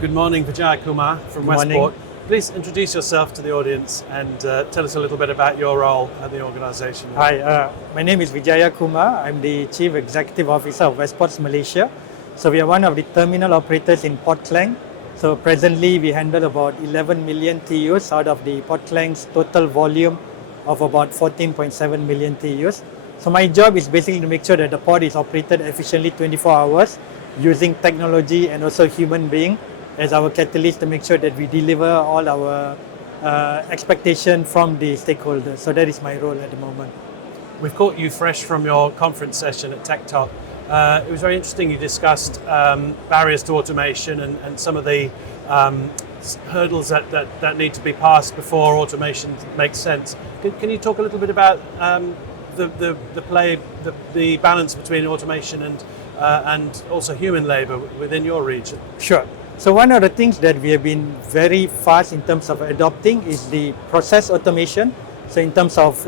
Good morning, Vijaya Kumar from Westports. Please introduce yourself to the audience and tell us a little bit about your role at the organisation. Hi, my name is Vijaya Kumar. I'm the Chief Executive Officer of Westports Malaysia. So we are one of the terminal operators in Port Klang. So presently we handle about 11 million TEUs out of the Port Klang's total volume of about 14.7 million TEUs. So my job is basically to make sure that the port is operated efficiently 24 hours using technology and also human being as our catalyst to make sure that we deliver all our expectation from the stakeholders. So that is my role at the moment. We've caught you fresh from your conference session at TOC. It was very interesting. You discussed barriers to automation and some of the hurdles that need to be passed before automation makes sense. Can you talk a little bit about the balance between automation and also human labour within your region? Sure. So one of the things that we have been very fast in terms of adopting is the process automation. So in terms of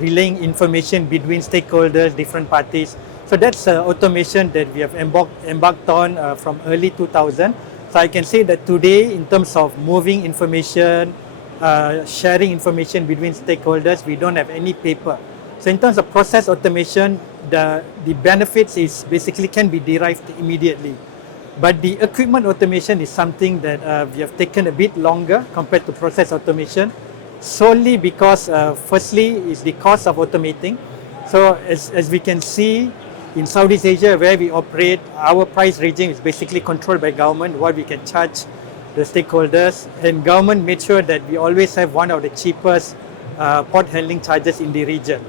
relaying information between stakeholders, different parties. So that's automation that we have embarked on from early 2000. So I can say that today in terms of moving information, sharing information between stakeholders, we don't have any paper. So in terms of process automation, the benefits is basically can be derived immediately. But the equipment automation is something that we have taken a bit longer compared to process automation, solely because firstly is the cost of automating. So as we can see in Southeast Asia where we operate, our price regime is basically controlled by government, what we can charge the stakeholders, and government made sure that we always have one of the cheapest port handling charges in the region.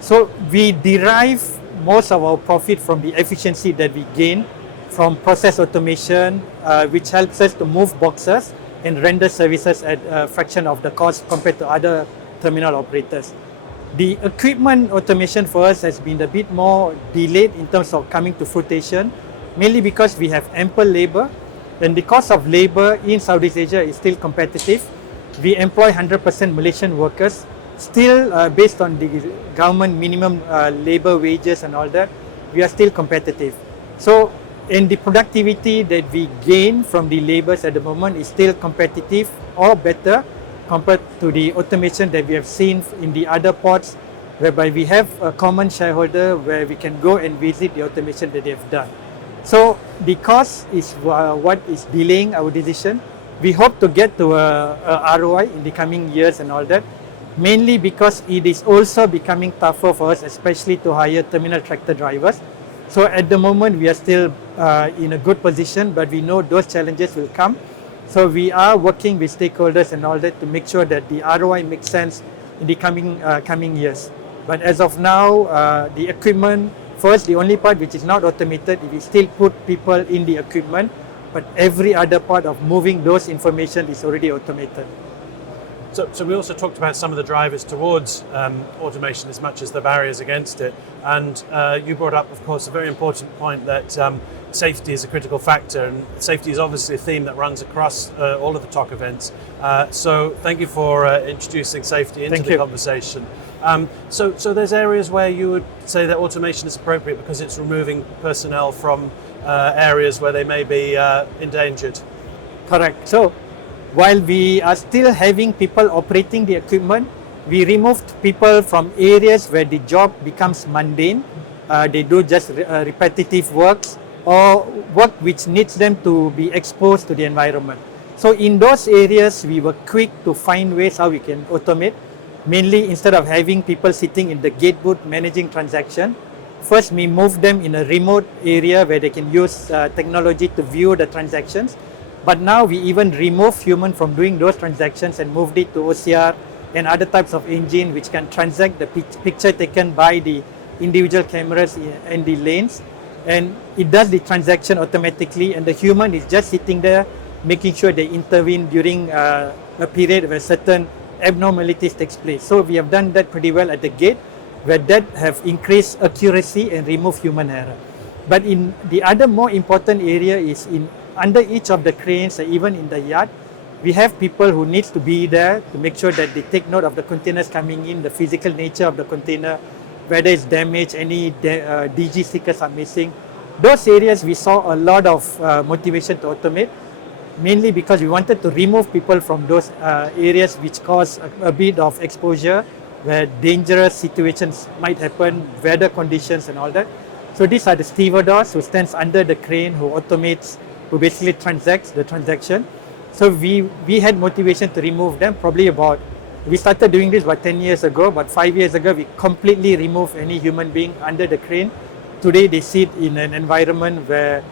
So we derive most of our profit from the efficiency that we gain from process automation, which helps us to move boxes and render services at a fraction of the cost compared to other terminal operators. The equipment automation for us has been a bit more delayed in terms of coming to fruition, mainly because we have ample labor, and the cost of labor in Southeast Asia is still competitive. We employ 100% Malaysian workers, still based on the government minimum labor wages and all that, we are still competitive. So and the productivity that we gain from the labours at the moment is still competitive or better compared to the automation that we have seen in the other ports, whereby we have a common shareholder where we can go and visit the automation that they have done. So the cost is what is delaying our decision. We hope to get to a ROI in the coming years and all that, mainly because it is also becoming tougher for us, especially to hire terminal tractor drivers. So at the moment, we are still in a good position, but we know those challenges will come. So we are working with stakeholders and all that to make sure that the ROI makes sense in the coming years. But as of now, the equipment, first, the only part which is not automated, we still put people in the equipment, but every other part of moving those information is already automated. So we also talked about some of the drivers towards automation as much as the barriers against it. And you brought up, of course, a very important point that safety is a critical factor. And safety is obviously a theme that runs across all of the TOC events. So thank you for introducing safety into the conversation. So there's areas where you would say that automation is appropriate because it's removing personnel from areas where they may be endangered. Correct. So while we are still having people operating the equipment, we removed people from areas where the job becomes mundane. They do just repetitive works or work which needs them to be exposed to the environment. So in those areas, we were quick to find ways how we can automate. Mainly, instead of having people sitting in the gate booth managing transaction, first we moved them in a remote area where they can use technology to view the transactions. But now we even remove human from doing those transactions and moved it to OCR and other types of engine which can transact the picture taken by the individual cameras in the lanes, and it does the transaction automatically, and the human is just sitting there making sure they intervene during a period where certain abnormalities takes place. So we have done that pretty well at the gate, where that have increased accuracy and removed human error. But in the other more important area is in under each of the cranes, even in the yard, we have people who needs to be there to make sure that they take note of the containers coming in, the physical nature of the container, whether it's damaged, any DG stickers are missing. Those areas we saw a lot of motivation to automate, mainly because we wanted to remove people from those areas which cause a bit of exposure, where dangerous situations might happen, weather conditions and all that. So these are the stevedores who stands under the crane, who automates, who basically transacts the transaction. So we had motivation to remove them. We started doing this about 10 years ago, but 5 years ago we completely removed any human being under the crane. Today they sit in an environment where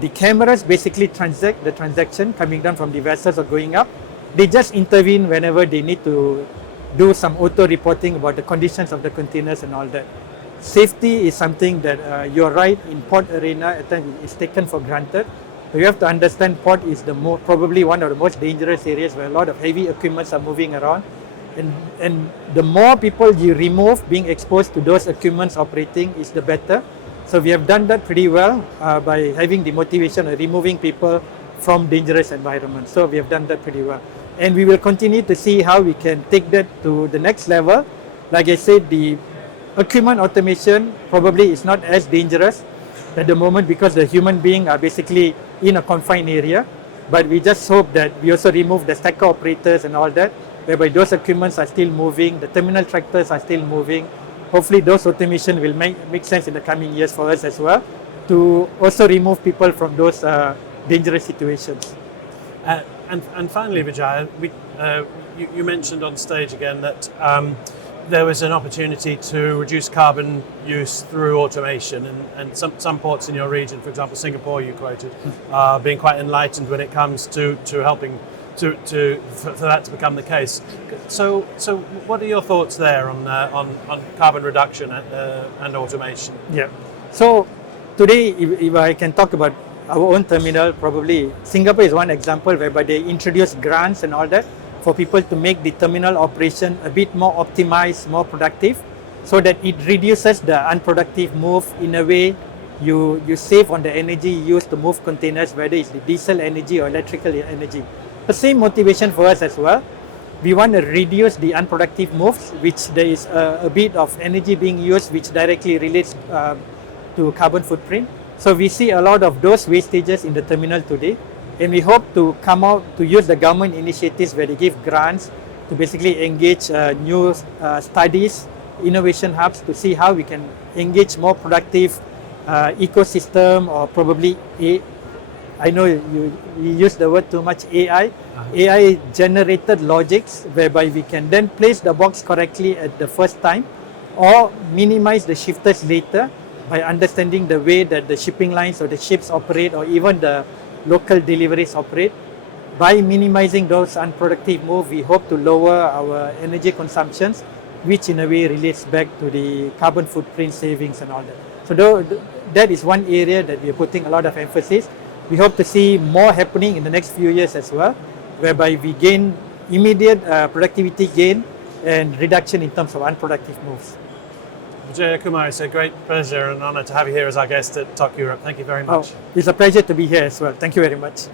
the cameras basically transact the transaction coming down from the vessels or going up. They just intervene whenever they need to do some auto reporting about the conditions of the containers and all that. Safety is something that you're right, in port arena at times it's taken for granted. So you have to understand port is probably one of the most dangerous areas where a lot of heavy equipments are moving around. And the more people you remove being exposed to those equipments operating is the better. So we have done that pretty well by having the motivation of removing people from dangerous environments. So we have done that pretty well. And we will continue to see how we can take that to the next level. Like I said, the equipment automation probably is not as dangerous at the moment because the human beings are basically in a confined area. But we just hope that we also remove the stacker operators and all that, whereby those equipments are still moving, the terminal tractors are still moving. Hopefully those automation will make sense in the coming years for us as well, to also remove people from those dangerous situations. And finally, Vijaya, you mentioned on stage again that there was an opportunity to reduce carbon use through automation, and some ports in your region, for example Singapore you quoted, are being quite enlightened when it comes to helping for that to become the case. So what are your thoughts there on carbon reduction and automation? Yeah. So today, if I can talk about our own terminal, probably Singapore is one example whereby they introduce grants and all that for people to make the terminal operation a bit more optimized, more productive, so that it reduces the unproductive move. In a way, you save on the energy used to move containers, whether it's the diesel energy or electrical energy. The same motivation for us as well. We want to reduce the unproductive moves, which there is a bit of energy being used, which directly relates to carbon footprint. So we see a lot of those wastages in the terminal today, and we hope to come out to use the government initiatives where they give grants to basically engage new studies, innovation hubs, to see how we can engage more productive ecosystem, or probably I know you use the word too much, AI generated logics, whereby we can then place the box correctly at the first time, or minimize the shifters later by understanding the way that the shipping lines or the ships operate, or even the local deliveries operate. By minimizing those unproductive moves, we hope to lower our energy consumptions, which in a way relates back to the carbon footprint savings and all that. So that is one area that we are putting a lot of emphasis. We hope to see more happening in the next few years as well, whereby we gain immediate productivity gain and reduction in terms of unproductive moves. Vijaya Kumar, it's a great pleasure and honor to have you here as our guest at TOC Europe. Thank you very much. It's a pleasure to be here as well. Thank you very much.